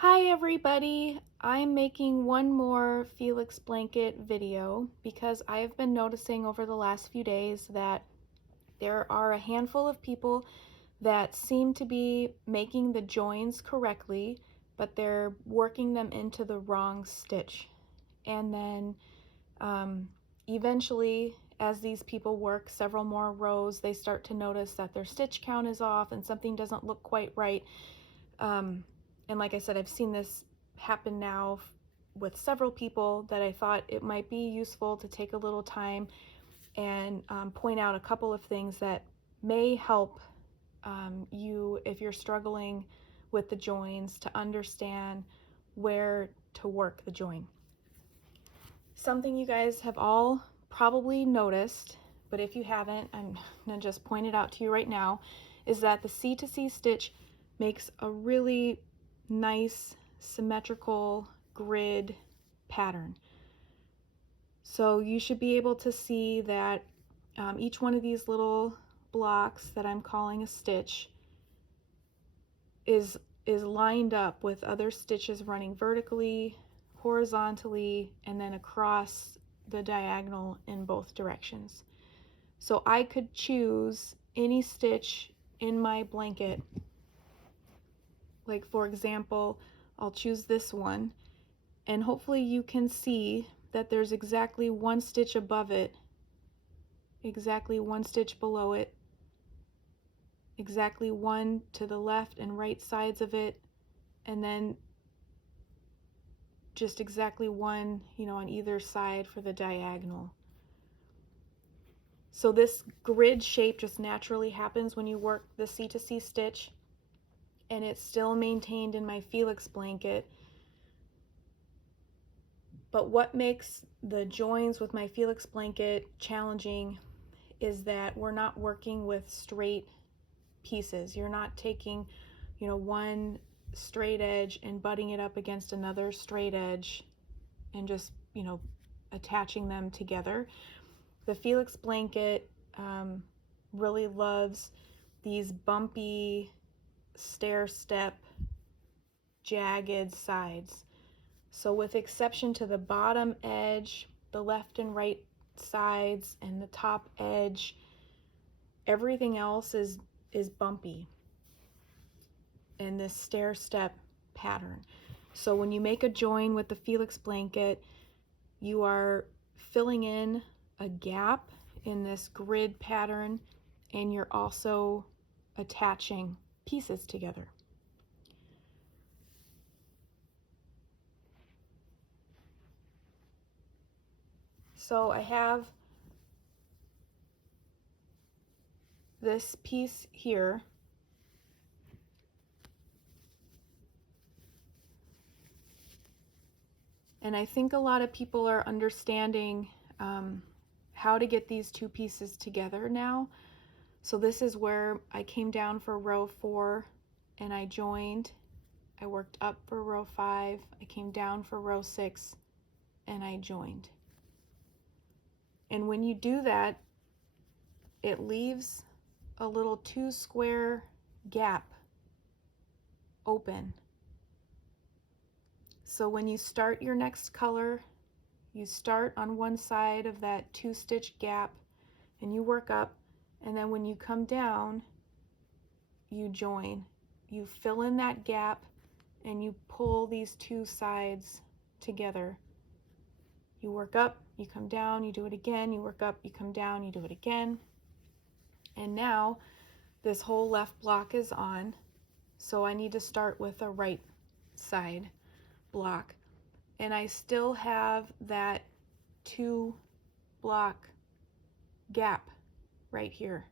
Hi everybody! I'm making one more Felix Blanket video because I have been noticing over the last few days that there are a handful of people that seem to be making the joins correctly, but they're working them into the wrong stitch. And then eventually, as these people work several more rows, they start to notice that their stitch count is off and something doesn't look quite right. And like I said, I've seen this happen now with several people that I thought it might be useful to take a little time and point out a couple of things that may help you if you're struggling with the joins to understand where to work the join. Something you guys have all probably noticed, but if you haven't, I'm going to just point it out to you right now, is that the C to C stitch makes a really nice symmetrical grid pattern. So you should be able to see that each one of these little blocks that I'm calling a stitch is lined up with other stitches running vertically, horizontally, and then across the diagonal in both directions. So I could choose any stitch in my blanket. Like for example, I'll choose this one, and hopefully you can see that there's exactly one stitch above it, exactly one stitch below it, exactly one to the left and right sides of it, and then just exactly one, on either side for the diagonal. So this grid shape just naturally happens when you work the C to C stitch, and it's still maintained in my Felix blanket. But what makes the joins with my Felix blanket challenging is that we're not working with straight pieces. You're not taking, one straight edge and butting it up against another straight edge and just, attaching them together. The Felix blanket really loves these bumpy stair step jagged sides. So with exception to the bottom edge, the left and right sides, and the top edge, everything else is bumpy in this stair step pattern. So when you make a join with the Felix blanket, you are filling in a gap in this grid pattern, and you're also attaching pieces together. So I have this piece here, and I think a lot of people are understanding how to get these two pieces together now. So this is where I came down for row 4 and I joined. I worked up for row 5, I came down for row 6, and I joined. And when you do that, it leaves a little 2 square gap open. So when you start your next color, you start on one side of that 2 stitch gap and you work up, and then when you come down, you join. You fill in that gap and you pull these 2 sides together. You work up, you come down, you do it again, you work up, you come down, you do it again. And now this whole left block is on, so I need to start with a right side block. And I still have that 2 block gap right here.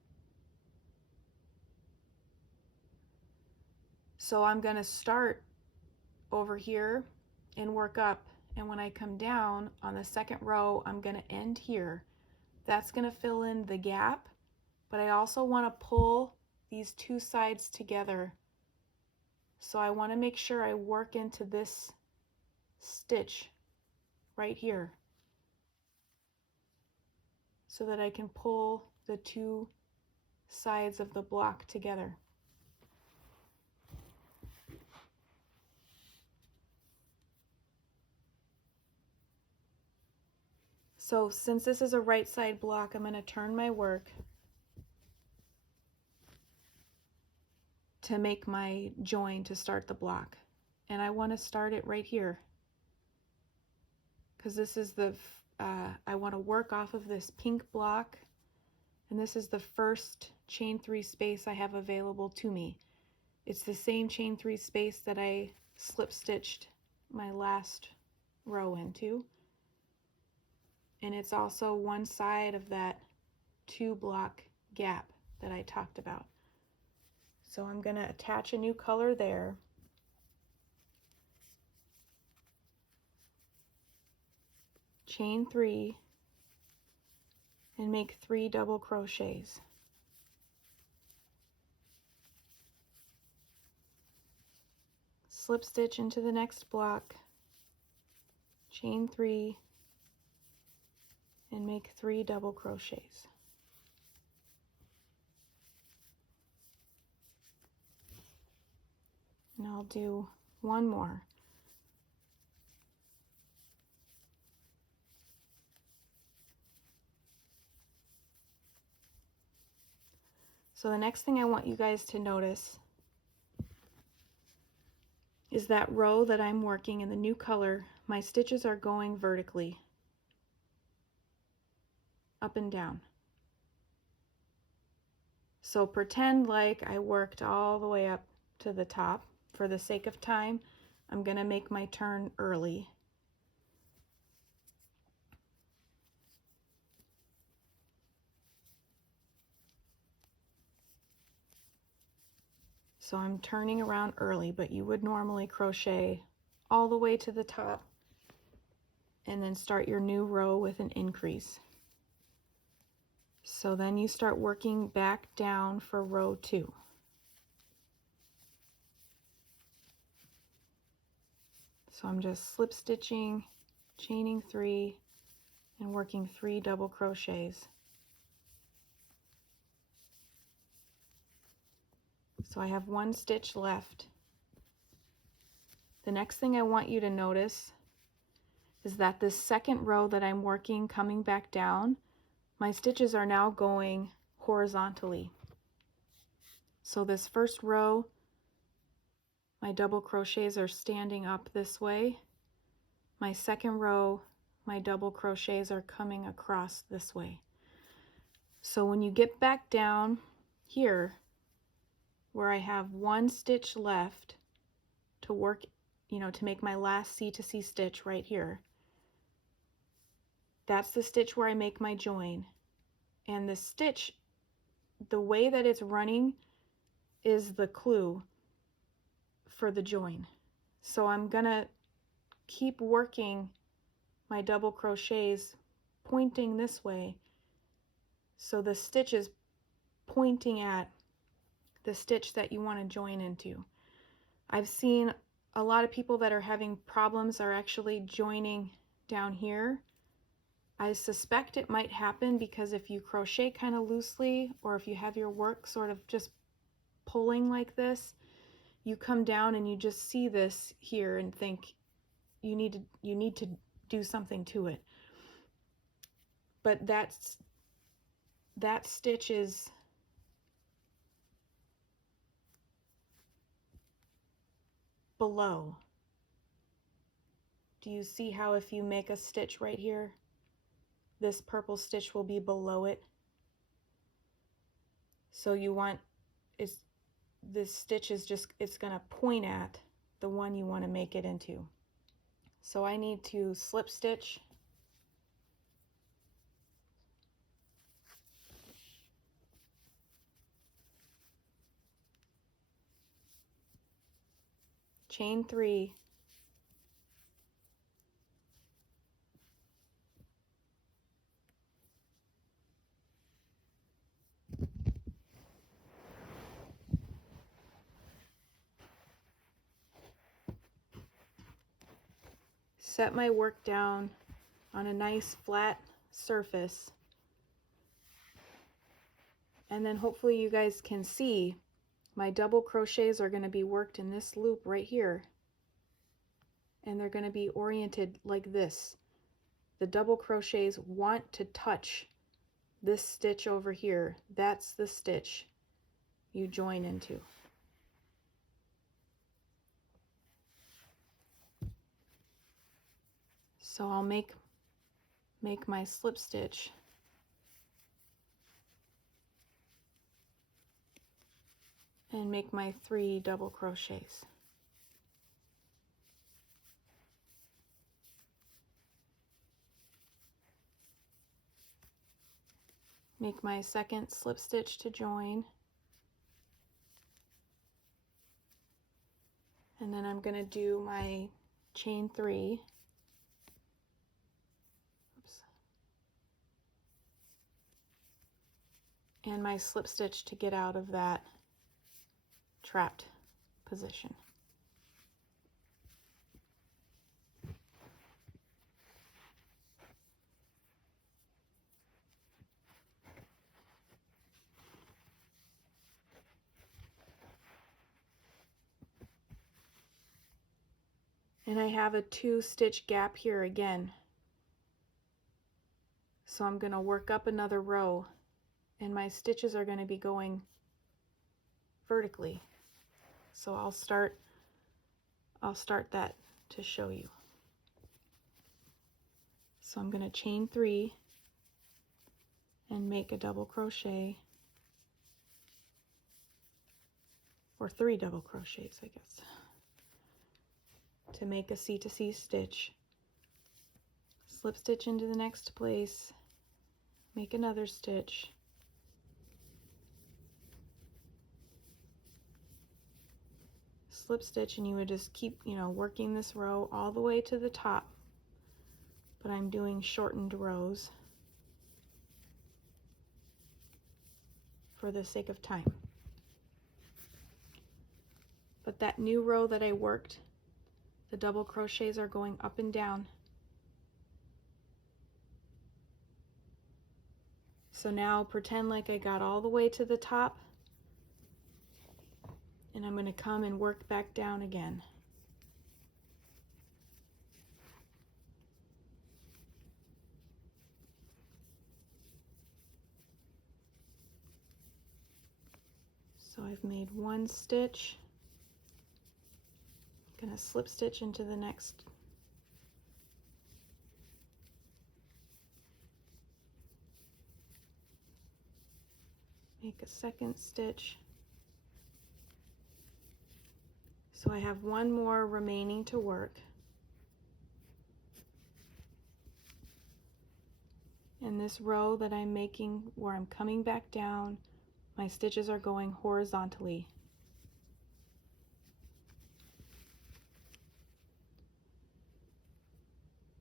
So I'm going to start over here and work up, and when I come down on the second row, I'm going to end here. That's going to fill in the gap, but I also want to pull these 2 sides together. So I want to make sure I work into this stitch right here so that I can pull the 2 sides of the block together. So since this is a right side block, I'm going to turn my work to make my join to start the block. And I want to start it right here, because this is the, I want to work off of this pink block, and this is the first chain 3 space I have available to me. It's the same chain 3 space that I slip stitched my last row into, and it's also one side of that 2 block gap that I talked about. So I'm going to attach a new color there. Chain 3 and make 3 double crochets. Slip stitch into the next block, chain 3 and make 3 double crochets. And I'll do one more. So the next thing I want you guys to notice is that row that I'm working in the new color, my stitches are going vertically, up and down. So pretend like I worked all the way up to the top. For the sake of time, I'm going to make my turn early. So I'm turning around early, but you would normally crochet all the way to the top and then start your new row with an increase. So then you start working back down for row 2. So I'm just slip stitching, chaining 3, and working 3 double crochets. So I have 1 stitch left. The next thing I want you to notice is that this second row that I'm working coming back down, my stitches are now going horizontally. So this first row, my double crochets are standing up this way. My second row, my double crochets are coming across this way. So when you get back down here, where I have 1 stitch left to work, to make my last C to C stitch right here, that's the stitch where I make my join. And the stitch, the way that it's running, is the clue for the join. So I'm gonna keep working my double crochets pointing this way, so the stitch is pointing at the stitch that you want to join into. I've seen a lot of people that are having problems are actually joining down here. I suspect it might happen because if you crochet kind of loosely, or if you have your work sort of just pulling like this, you come down and you just see this here and think you need to do something to it. But that stitch is below. Do you see how if you make a stitch right here, this purple stitch will be below it? So you want, this stitch is just, it's going to point at the one you want to make it into. So I need to slip stitch, chain 3, set my work down on a nice flat surface, and then hopefully you guys can see my double crochets are going to be worked in this loop right here, and they're going to be oriented like this. the double crochets want to touch this stitch over here. That's the stitch you join into. So I'll make my slip stitch and make my 3 double crochets. Make my second slip stitch to join, and then I'm going to do my chain 3. Oops. And my slip stitch to get out of that trapped position. And I have a 2 stitch gap here again. So I'm going to work up another row, and my stitches are going to be going vertically. So I'll start that to show you. So I'm going to chain 3 and make a double crochet, or 3 double crochets, I guess, to make a C to C stitch. Slip stitch into the next place, make another stitch, slip stitch, and you would just keep, working this row all the way to the top, but I'm doing shortened rows for the sake of time. But that new row that I worked, the double crochets are going up and down. So now pretend like I got all the way to the top, and I'm going to come and work back down again. So I've made 1 stitch, I'm going to slip stitch into the next, make a second stitch. So I have 1 more remaining to work. And this row that I'm making, where I'm coming back down, my stitches are going horizontally.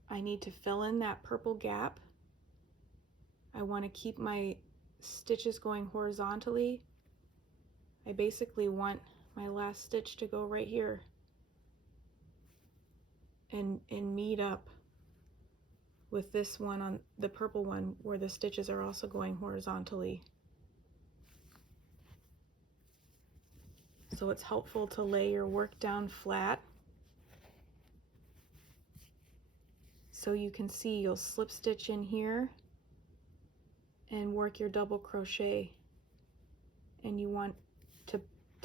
I need to fill in that purple gap. I want to keep my stitches going horizontally. I basically want my last stitch to go right here and meet up with this one on the purple one, where the stitches are also going horizontally. So it's helpful to lay your work down flat. So you can see you'll slip stitch in here and work your double crochet, and you want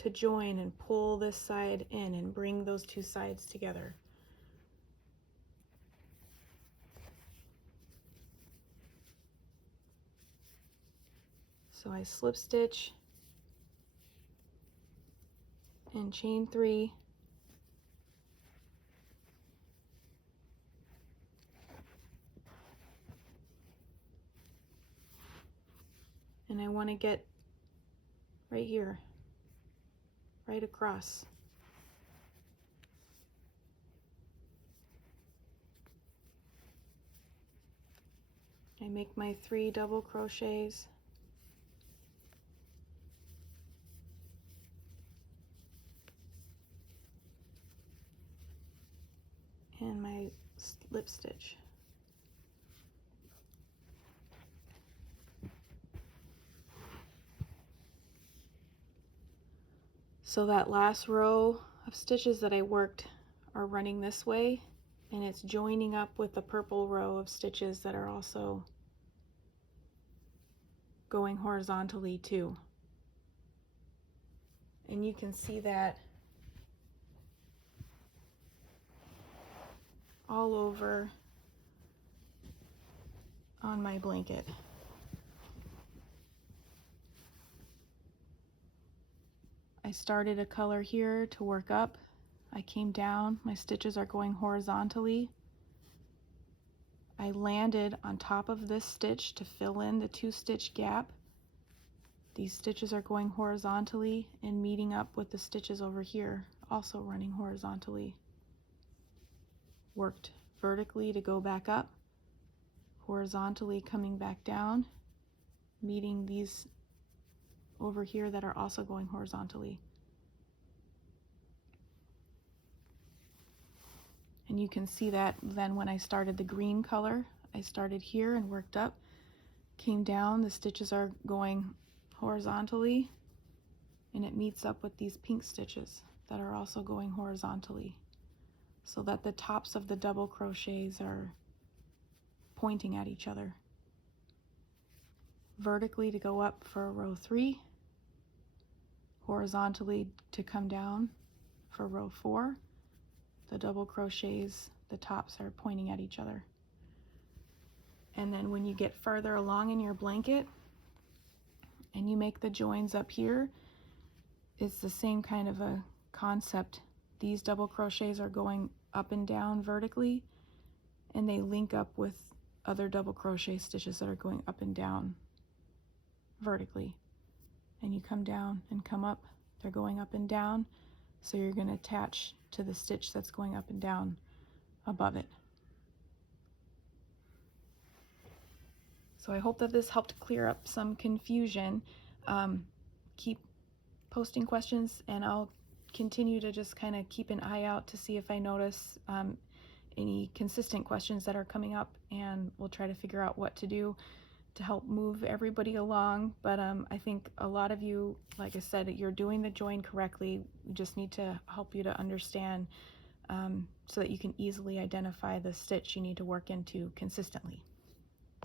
to join and pull this side in and bring those 2 sides together. So I slip stitch and chain 3, and I want to get right here, right across. I make my 3 double crochets, and my slip stitch. So that last row of stitches that I worked are running this way, and it's joining up with the purple row of stitches that are also going horizontally too. And you can see that all over on my blanket. I started a color here to work up. I came down, my stitches are going horizontally. I landed on top of this stitch to fill in the 2-stitch gap. These stitches are going horizontally and meeting up with the stitches over here, also running horizontally. Worked vertically to go back up, horizontally coming back down, meeting these over here that are also going horizontally. And you can see that then when I started the green color, I started here and worked up, came down, the stitches are going horizontally, and it meets up with these pink stitches that are also going horizontally, so that the tops of the double crochets are pointing at each other. Vertically to go up for row 3, horizontally to come down for row 4. The double crochets, the tops are pointing at each other. And then when you get further along in your blanket and you make the joins up here, it's the same kind of a concept. These double crochets are going up and down vertically, and they link up with other double crochet stitches that are going up and down vertically. And you come down and come up, they're going up and down, so you're going to attach to the stitch that's going up and down above it. So I hope that this helped clear up some confusion. Keep posting questions, and I'll continue to just kind of keep an eye out to see if I notice any consistent questions that are coming up, and we'll try to figure out what to do to help move everybody along. But I think a lot of you, like I said, you're doing the join correctly. We just need to help you to understand so that you can easily identify the stitch you need to work into consistently.